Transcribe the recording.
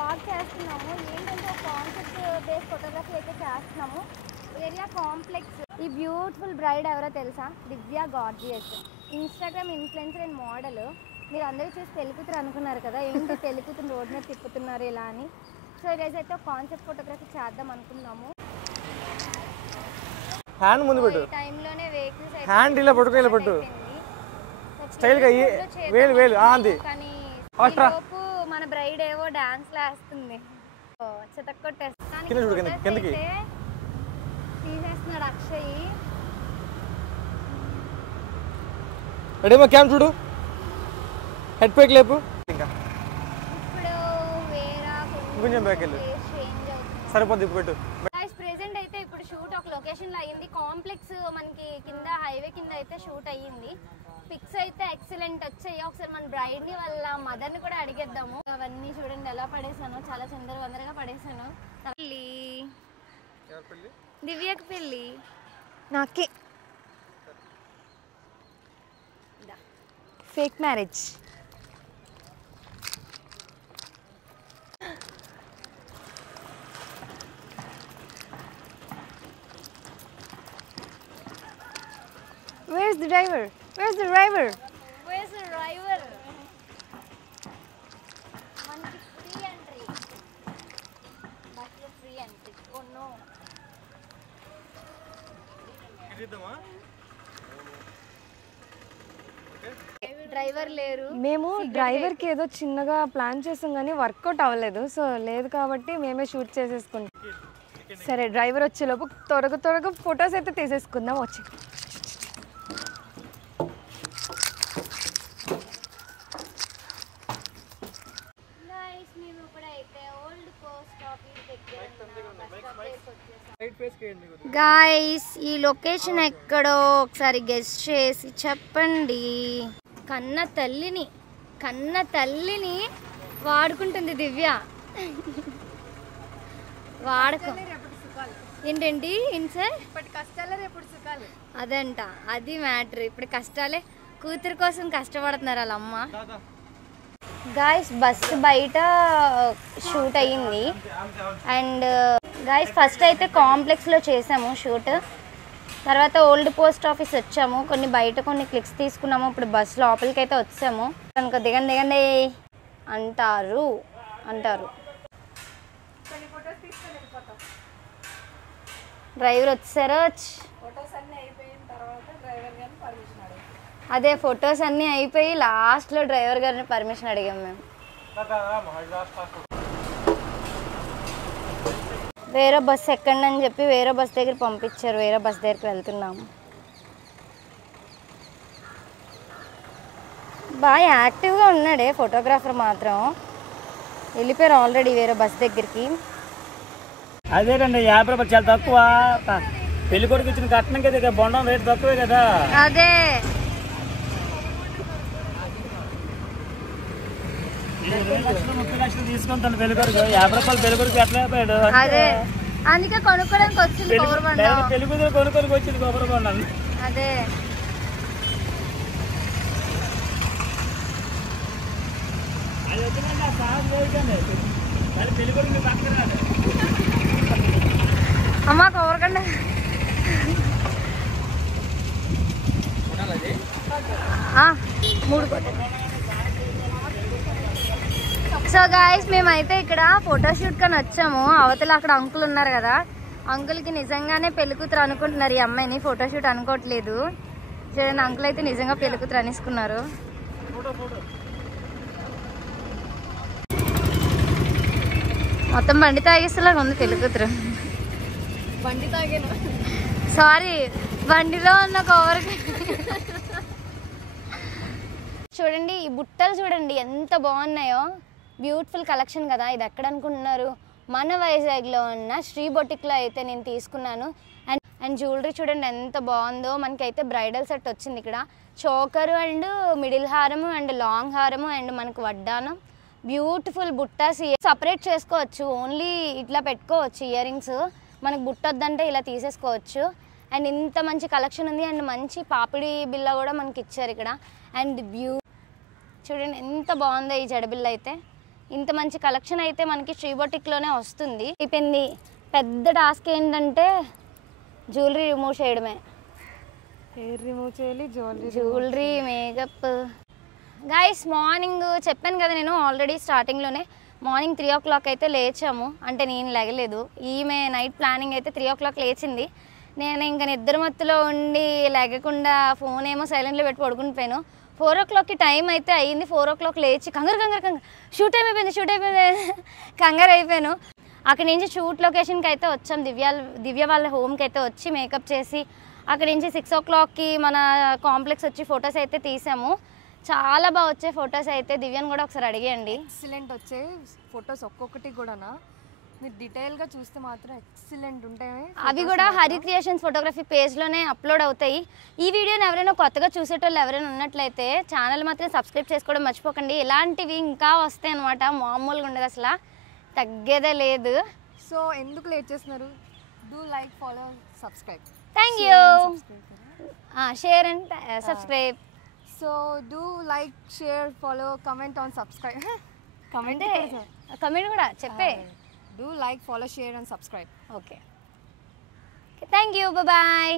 Blog చేస్తున్నాము. ఏంటంటే ఒక కాన్సెప్ట్ బేస్ ఫోటోగ్రఫీ అయితే చేస్తున్నాము. Area complex. ఈ బ్యూటిఫుల్ బ్రైడ్ ఎవరో తెలుసా? Divya gorgeous, Instagram influencer and model. మీరు అందరూ చూసి పెళ్ళికూతురు అనుకున్నారు కదా, ఏంటి పెళ్ళికూతురు రోడ్ మీద తిప్పుతున్నారు ఇలా అని. సో ఈరోజు అయితే ఒక కాన్సెప్ట్ ఫోటోగ్రఫీ చేద్దాం అనుకున్నాము. హ్యాండ్ ముందు పెట్టు, టైంలోనే వెహికల్స్ హ్యాండ్ ఇలా పట్టుకో, ఇలా పట్టు స్టైల్గా వేలు వేలు అంది. కానీ మన బ్రైడ్ ఏవో డాన్స్ వేస్తుంది, చితక్కొట్టేస్తాను తీసేస్తున్నాడు అక్షయ్. రెడీమా క్యామ్ చూడు, హెడ్ పైకి లేపు. ఇంకా ఇప్పుడు వేరే కొంచెం బ్యాక్ వెళ్ళు, సరిపోద్ది పెట్టు. ప్రెసెంట్ అయితే ఇప్పుడు షూట్ ఒక లొకేషన్ లో అయ్యింది. కాంప్లెక్స్ మనకి కింద హైవే కింద అయితే షూట్ అయ్యింది. పిక్స్ అయితే ఎక్సలెంట్ వచ్చాయి. ఒకసారి మన బ్రైడ్ ని వాళ్ళ మదర్ ని కూడా అడిగేద్దాము. అవన్నీ చూడండి ఎలా పడేసాను, చాలా వందరగా పడేసాను. దివ్యకి పెళ్ళి నాకే fake marriage. Where's the driver? Where's the driver? Where's the driver? Manki free entry. But the free entry. Oh no. Driver లేరు. మేము డ్రైవర్ కి ఏదో చిన్నగా ప్లాన్ చేసాం కానీ వర్కౌట్ అవ్వలేదు. సో లేదు కాబట్టి మేమే షూట్ చేసేసుకుంటాం. సరే డ్రైవర్ వచ్చేలోపు త్వరగా ఫొటోస్ అయితే తీసేసుకుందాం. వచ్చి గాయ్స్ ఈ లొకేషన్ ఎక్కడో ఒకసారి గెస్ చేసి చెప్పండి. కన్న తల్లిని వాడుకుంటుంది దివ్య. వాడకం ఏంటండి సార్, అదంట అది మ్యాటర్. ఇప్పుడు కష్టాలే, కూతురు కోసం కష్టపడుతున్నారు వాళ్ళ అమ్మ. గాయ్స్ బస్సు బయట షూట్ అయ్యింది. అండ్ గాయ్స్ ఫస్ట్ అయితే కాంప్లెక్స్లో చేసాము షూట్. తర్వాత ఓల్డ్ పోస్ట్ ఆఫీస్ వచ్చాము, కొన్ని బయట కొన్ని క్లిక్స్ తీసుకున్నాము. ఇప్పుడు బస్ లోపలికి అయితే వచ్చాము. కనుక దిగండి అంటారు. డ్రైవర్ వచ్చారు. అదే ఫొటోస్ అన్నీ అయిపోయి లాస్ట్లో డ్రైవర్ గారిని పర్మిషన్ అడిగాం మేము. వేరే బస్ ఎక్కండి అని చెప్పి వేరే బస్ దగ్గర పంపించారు. వేరే బస్ దగ్గరికి వెళ్తున్నాము. బాగా యాక్టివ్గా ఉన్నాడే ఫోటోగ్రాఫర్ మాత్రం. వెళ్ళిపోయారు ఆల్రెడీ వేరే బస్ దగ్గరికి. అదేనండి 50 రూపాయలు చాలా తక్కువ. పెళ్లి కొడుకు ఇచ్చిన కట్నం కదా, బొండం రేటు తక్కువే కదా. అదే 30 లక్షలు తీసుకుంటాను పెళ్లి కొడుకు. 50 రూపాయలు పెళ్లి కొడుకు ఎట్లా అయిపోయాడు. అదే అందుకే కొనుక్కోడానికి వచ్చింది కొబ్బరి బొండం. పెళ్లి కూతురు కొనుక్కోనికి వచ్చింది కొబ్బరి బొండం. అదే అది వచ్చిందండి ఆ సాగు పోయిందండి. అది పెళ్లి కొడుకు పక్కన రాదు. అమ్మ కొబ్బరికండి. సో గాయస్ మేమైతే ఇక్కడ ఫోటోషూట్ కని వచ్చాము. అవతల అక్కడ అంకుల్ ఉన్నారు కదా, అంకుల్కి నిజంగానే పెళ్ళికూతురు అనుకుంటున్నారు. ఈ అమ్మాయిని ఫోటోషూట్ అనుకోవట్లేదు. చూడండి అంకుల్ అయితే నిజంగా పెళ్ళికూతురు అనేసుకున్నారు. మొత్తం బండి తాగేసేలాగా ఉంది పెళ్ళికూతురు. బండి తాగాను, సారీ బండిలో ఉన్న కవర్కి. చూడండి ఈ బుట్టలు చూడండి ఎంత బాగున్నాయో. బ్యూటిఫుల్ కలెక్షన్ కదా. ఇది ఎక్కడ అనుకుంటున్నారు? మన వైజాగ్లో ఉన్న శ్రీ బొటిక్లో అయితే నేను తీసుకున్నాను. అండ్ జ్యువెలరీ చూడండి ఎంత బాగుందో. మనకైతే బ్రైడల్ సెట్ వచ్చింది. ఇక్కడ చోకరు అండ్ మిడిల్ హారము అండ్ లాంగ్ హారము అండ్ మనకు వడ్డానం. బ్యూటిఫుల్ బుట్టాస్ సపరేట్ చేసుకోవచ్చు, ఓన్లీ ఇట్లా పెట్టుకోవచ్చు ఇయర్ రింగ్స్. మనకు బుట్ట వద్దంటే ఇలా తీసేసుకోవచ్చు. అండ్ ఇంత మంచి కలెక్షన్ ఉంది. అండ్ మంచి పాపిడి బిల్ల కూడా మనకి ఇచ్చారు ఇక్కడ. అండ్ చూడండి ఎంత బాగుందో ఈ జడబిల్ల అయితే. ఇంత మంచి కలెక్షన్ అయితే మనకి శ్రీ బొటిక్లోనే వస్తుంది. అయిపోయింది. పెద్ద టాస్క్ ఏంటంటే జ్యువెలరీ రిమూవ్ చేయడమే. హెయిర్ రిమూవ్ చేయాలి, జ్యువెలరీ, మేకప్. గైస్ మార్నింగ్ చెప్పాను కదా నేను ఆల్రెడీ స్టార్టింగ్లోనే, మార్నింగ్ 3 o'clock అయితే లేచాము. అంటే నేను లేగలేదు, ఈమె నైట్ ప్లానింగ్ అయితే 3 o'clock లేచింది. నేను ఇంకా నిద్ర మత్తులో ఉండి లేగకుండా ఫోన్ ఏమో సైలెంట్లో పెట్టి పడుకుని పోయాను. 4 o'clockకి టైం అయితే అయ్యింది. 4 o'clock లేచి కంగారు షూట్ అయిపోయింది కంగారు అయిపోయాను. అక్కడి నుంచి షూట్ లొకేషన్కి అయితే వచ్చాం. దివ్య వాళ్ళ హోమ్కి అయితే వచ్చి మేకప్ చేసి అక్కడి నుంచి 6 o'clockకి మన కాంప్లెక్స్ వచ్చి ఫొటోస్ అయితే తీసాము. చాలా బాగా వచ్చాయి ఫొటోస్ అయితే. దివ్యను కూడా ఒకసారి అడిగేయండి. ఎక్సలెంట్ వచ్చే ఫొటోస్ ఒక్కొక్కటి కూడానా, మీరు డీటెయిల్గా చూస్తే మాత్రం ఎక్సలెంట్ ఉంటాయి. అవి కూడా హరి క్రియేషన్స్ ఫోటోగ్రఫీ పేజ్లోనే అప్లోడ్ అవుతాయి. ఈ వీడియోని ఎవరైనా కొత్తగా చూసేటోళ్ళు ఎవరైనా ఉన్నట్లయితే ఛానల్ మాత్రం సబ్స్క్రైబ్ చేసుకోవడం మర్చిపోకండి. ఇలాంటివి ఇంకా వస్తాయి అనమాట, మామూలుగా ఉండదు, అసలు తగ్గేదే లేదు. సో ఎందుకు లేట్ చేస్తున్నారు? Do like, follow, subscribe. Thank you. Share and subscribe. So do like, share, follow, comment on subscribe. Comment కూడా చెప్పే. Do like, follow, share and subscribe. Okay, thank you, bye.